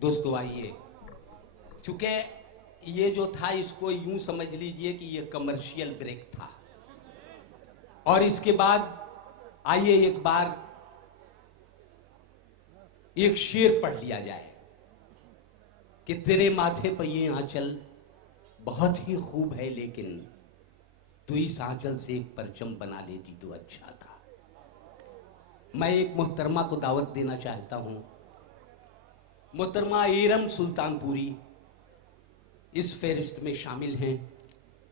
दोस्तों आइए, चूंकि ये जो था इसको यूं समझ लीजिए कि ये कमर्शियल ब्रेक था और इसके बाद आइए एक बार एक शेर पढ़ लिया जाए कि तेरे माथे पर ये आंचल बहुत ही खूब है, लेकिन तू इस आंचल से एक परचम बना लेती तो अच्छा था। मैं एक मोहतरमा को दावत देना चाहता हूं। मोहतरमा ईरम सुल्तानपुरी इस फेरिस्त में शामिल हैं।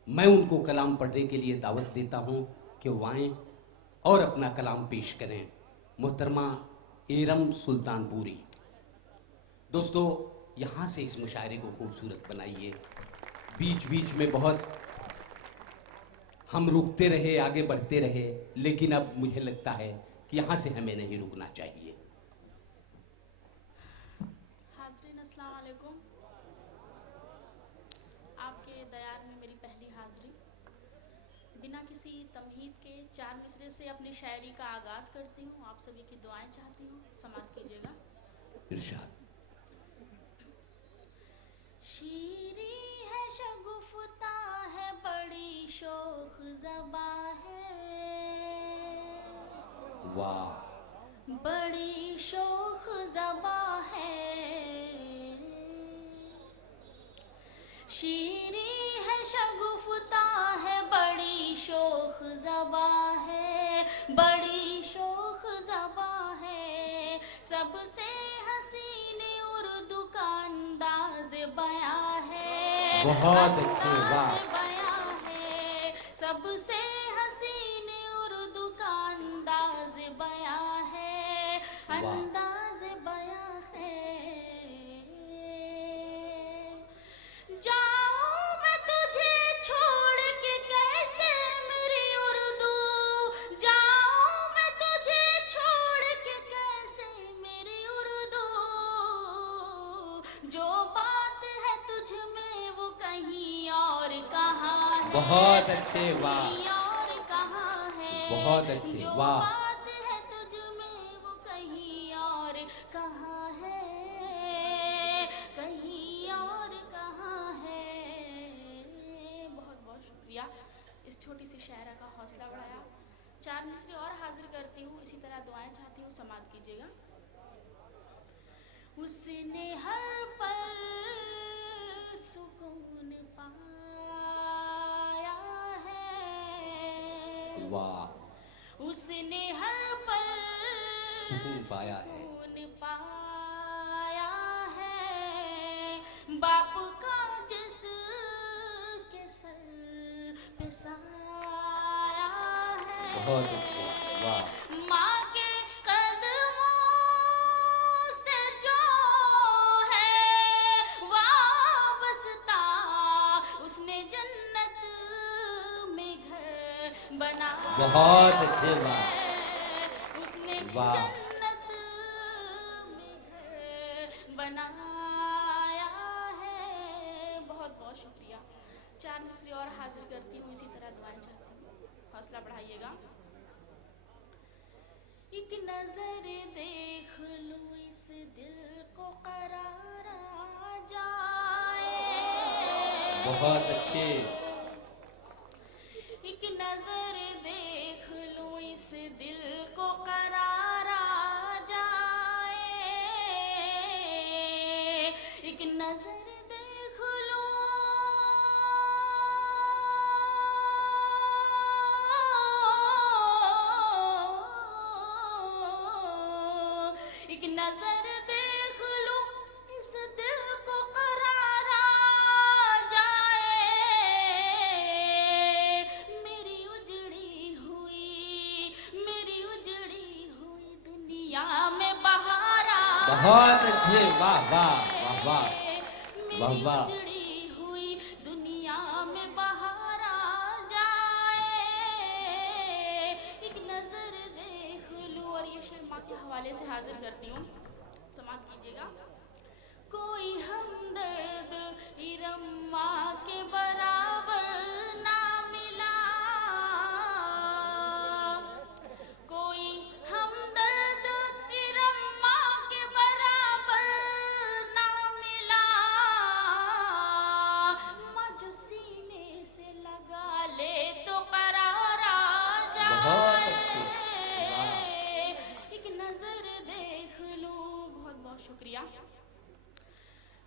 मैं उनको कलाम पढ़ने के लिए दावत देता हूं कि वो आएं और अपना कलाम पेश करें। मोहतरमा ईरम सुल्तानपुरी। दोस्तों यहाँ से इस मुशायरे को खूबसूरत बनाइए। बीच बीच में बहुत हम रुकते रहे, आगे बढ़ते रहे, लेकिन अब मुझे लगता है कि यहाँ से हमें नहीं रुकना चाहिए। हाज़रीन अस्सलाम वालेकुम। आपके दयार में मेरी पहली हाज़री। बिना किसी तमहीद के 4 मिसरे से अपनी शायरी का आगाज़ करती हूँ। आप सभी की दुआएं चाहती हूँ, समाअत कीजिएगा। इरशाद। शीरी है, शगुफ्ता है, बड़ी शोख ज़बा है, वाह, बड़ी शोख ज़बा है। शीरी है, शगुफ्ता है, बड़ी शोख ज़बा है, बड़ी शोख ज़बा है। सबसे हसीन उर्दू का अंदाज़ बयां है, बहुत अच्छे, अंदाज़ वाह बयां है। सबसे हसीन उर्दू का अंदाज़ बयां है, वाह। अंदाज़ बयां है। जाऊं मैं तुझे छोड़ के कैसे मेरी उर्दू, जाऊं मैं तुझे छोड़ के कैसे मेरी उर्दू। जो बात है तुझ में वो कहीं और कहाँ है, बहुत अच्छे, वाह कहीं और कहाँ बहुत है। अच्छे, जो वाह बात है तुझ में वो कहीं और कहाँ है, कहीं और कहाँ है। बहुत बहुत शुक्रिया इस छोटी सी शायरा का हौसला बढ़ाया। 4 मिसरे और हाजिर करती हूँ, इसी तरह दुआएं चाहती हूँ, समाअत कीजिएगा। उसने हर पल सुकून पाया है, वाह। उसने हर पल सुकून पाया है। सुकून पाया है। बाप का जिस के सर पे साया है, बहुत अच्छे, वाह माँ के कदमों से जो है वाबस्ता, उसने जन्नत में घर बनाया बहुत अच्छे, वाह है, उसने वाह। जन्नत में घर बनाया है। बहुत बहुत शुक्रिया। 4 मिसरे और हाजिर करती हूँ, इसी तरह दुआएं चाहती हूँ, हौसला बढ़ाइएगा। एक नजर देख लूं इस दिल को करार आ जाए, बहुत अच्छे, एक नजर देख लूं इस दिल को करार आ जाए, एक नजर देख लूं एक नजर देख लूं इस दिल को करार आ जाए। मेरी उजड़ी हुई दुनिया में बहार आ बहुत अच्छे, वाह वाह वाह वाह जाए। वाह मेरी वाह। उजड़ी हुई दुनिया में बहार आ जाए, एक नजर देख लूं। और ये शेर माँ के हवाले से हाजिर करती हूँ, समाअत कीजिएगा। कोई हमदर्द इरम माँ के बराबर ना मिला, कोई हमदर्द इरम माँ के बराबर ना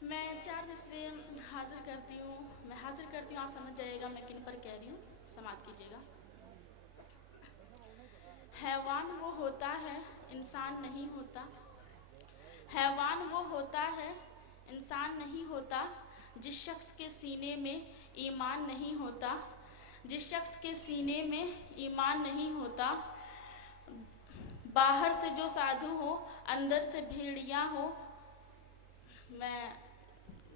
मैं 4 मिसरे हाजिर करती हूँ। मैं हाजिर करती हूँ, आप समझ जाइएगा मैं किन पर कह रही हूँ, समाप्त कीजिएगा। हैवान वो होता है, इंसान नहीं होता। हैवान वो होता है, इंसान नहीं होता, जिस शख्स के सीने में ईमान नहीं होता। जिस शख्स के सीने में ईमान नहीं होता। बाहर से जो साधु हो, अंदर से भेड़िया हो। मैं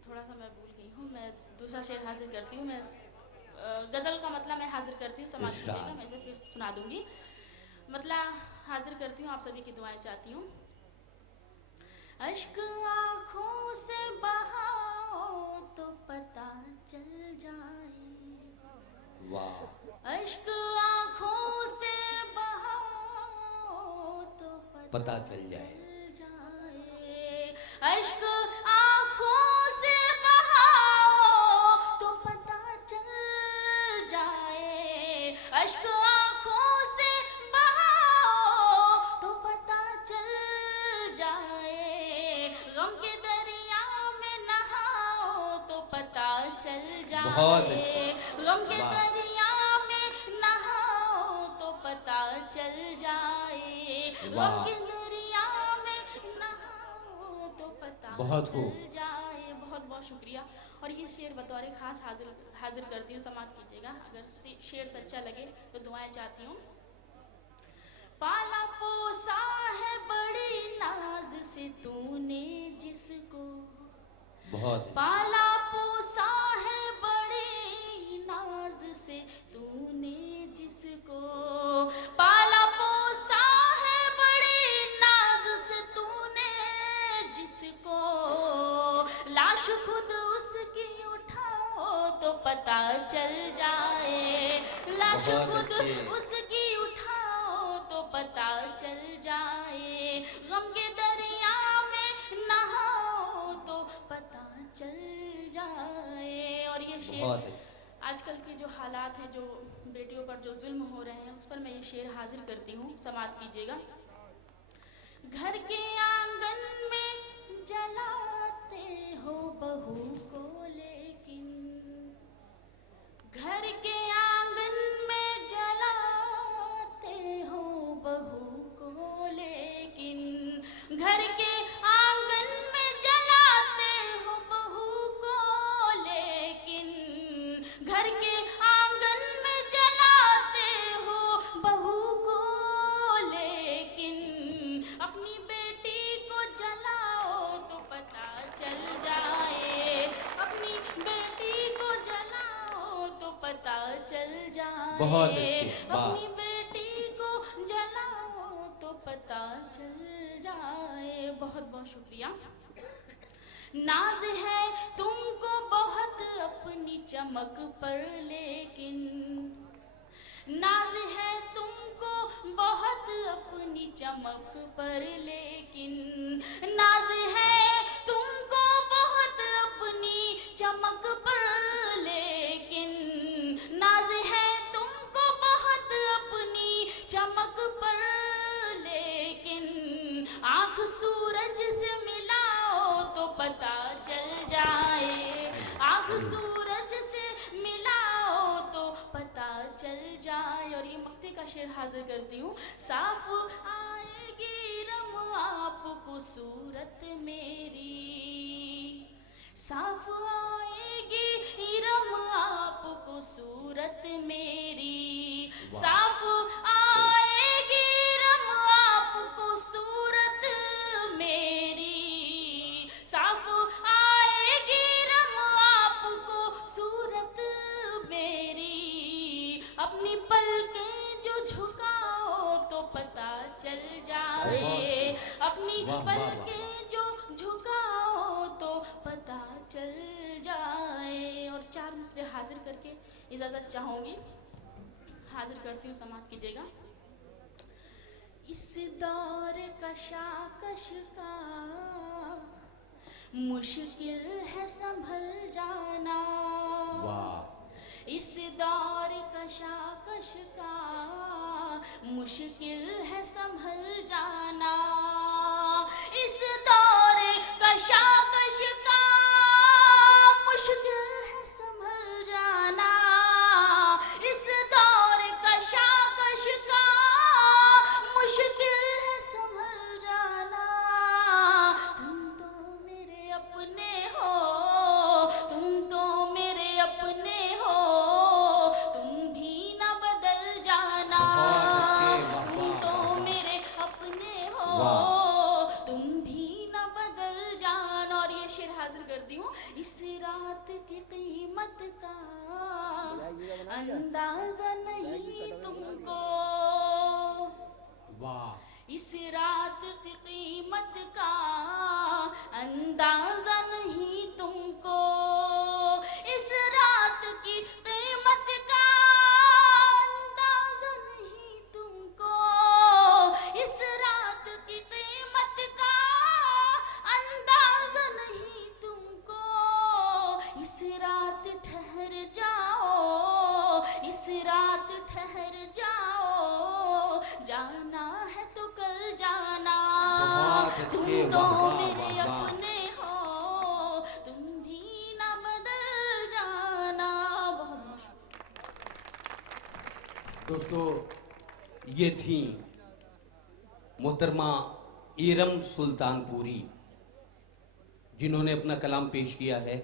थोड़ा सा मैं भूल गई हूँ, मैं दूसरा शेर हाजिर करती हूँ। मैं गज़ल का मतलब मैं हाजिर करती हूँ, समाप्त कीजिएगा, मैं इसे फिर सुना दूँगी। मतलब हाजिर करती हूँ, आप सभी की दुआएं चाहती हूँ। अश्क आँखों से बहाओ तो पता चल जाए। वाह। अश्क आँखों से बहाओ तो पता चल जाए। अश्क आँखों से बहाओ तो पता चल जाए। अश्क आँखों से बहाओ तो पता चल जाए। गम के दरिया में नहाओ तो पता चल जाए। गम के दरिया में नहाओ तो पता चल जाए। गम के दरिया में नहाओ तो पता चल जाए। बहुत बहुत शुक्रिया। और ये शेर बतौर ख़ास हाजिर करती हूँ, समाप्त कीजिएगा। अगर शेर सच्चा लगे तो दुआएं चाहती हूँ। पाला पोसा है बड़ी नाज से तूने जिसको। बहुत पाला पोसा है बड़ी नाज से तूने जिसको। पाला पोसा है बड़ी नाज से तूने जिसको। लाश खुद उसकी उठाओ तो पता चल जाए। लाश खुद उसकी उठाओ तो पता चल जाए। गम के दरिया में नहाओ तो पता चल जाए। और ये शेर आजकल के जो हालात हैं, जो बेटियों पर जो जुल्म हो रहे हैं, उस पर मैं ये शेर हाजिर करती हूँ, समाप्त कीजिएगा। घर के आंगन में जलाते हो बहू को लेकिन। घर के आंगन में जलाते हो बहू को लेकिन। घर के आंगन में जलाते हो बहू को लेकिन। घर के आंगन में जलाते हो बहू को लेकिन। अपनी बेटी को जलाओ तो पता चल जाए। अपनी बेटी को जलाओ तो पता चल जाए। बहुत अच्छी, अपनी बेटी को जलाओ तो पता चल जाए। बहुत बहुत शुक्रिया। नाज है तुमको बहुत अपनी चमक पर लेकिन। नाज है तुमको बहुत अपनी चमक पर लेकिन। नाज है तुमको बहुत अपनी चमक पर लेकिन। नाज है तुमको बहुत अपनी चमक पर लेकिन। आँख सूरज से मिलाओ तो पता चल जाए। आँख सूरज से मिलाओ तो पता चल जाए। और ये मक्ते का शेर हाजिर करती हूँ। साफ आएगी रम आपको सूरत मेरी। साफ आएगी रम आपको सूरत मेरी। साफ आएगी रम आपको सूरत मेरी। साफ आएगी रम आपको सूरत मेरी। अपनी पलकें जो झुकाओ तो पता चल जाए। अपनी पलकें जो झुकाओ तो पता चल जाए। और 4 मिसरे हाजिर करके इजाज़त चाहूँगी, हाजिर करती हूँ, समाप्त कीजिएगा। इस दौर कशाकश का मुश्किल है संभल जाना। इस दौर कशाकश का मुश्किल है संभल जाना। इस दौर कशाकश का हाजिर करती हूँ। इस रात की कीमत का अंदाजा नहीं तुमको, वाह। इस रात की कीमत का अंदाजा नहीं तुमको, इस रात की कीमत का अंदाजा नहीं तुमको, इस रात की कीमत का अंदाजा नहीं तुमको, इस रात ठहर जाओ, इस रात ठहर जाओ, जाना है तो कल जाना, बहुत तुम अच्छे, तो वाह, वाह, मेरे वाह, वाह। अपने हो, तुम भी ना बदल जाना। बहुत दोस्तों, ये थी मोहतरमा इरम सुल्तानपुरी, जिन्होंने अपना कलाम पेश किया है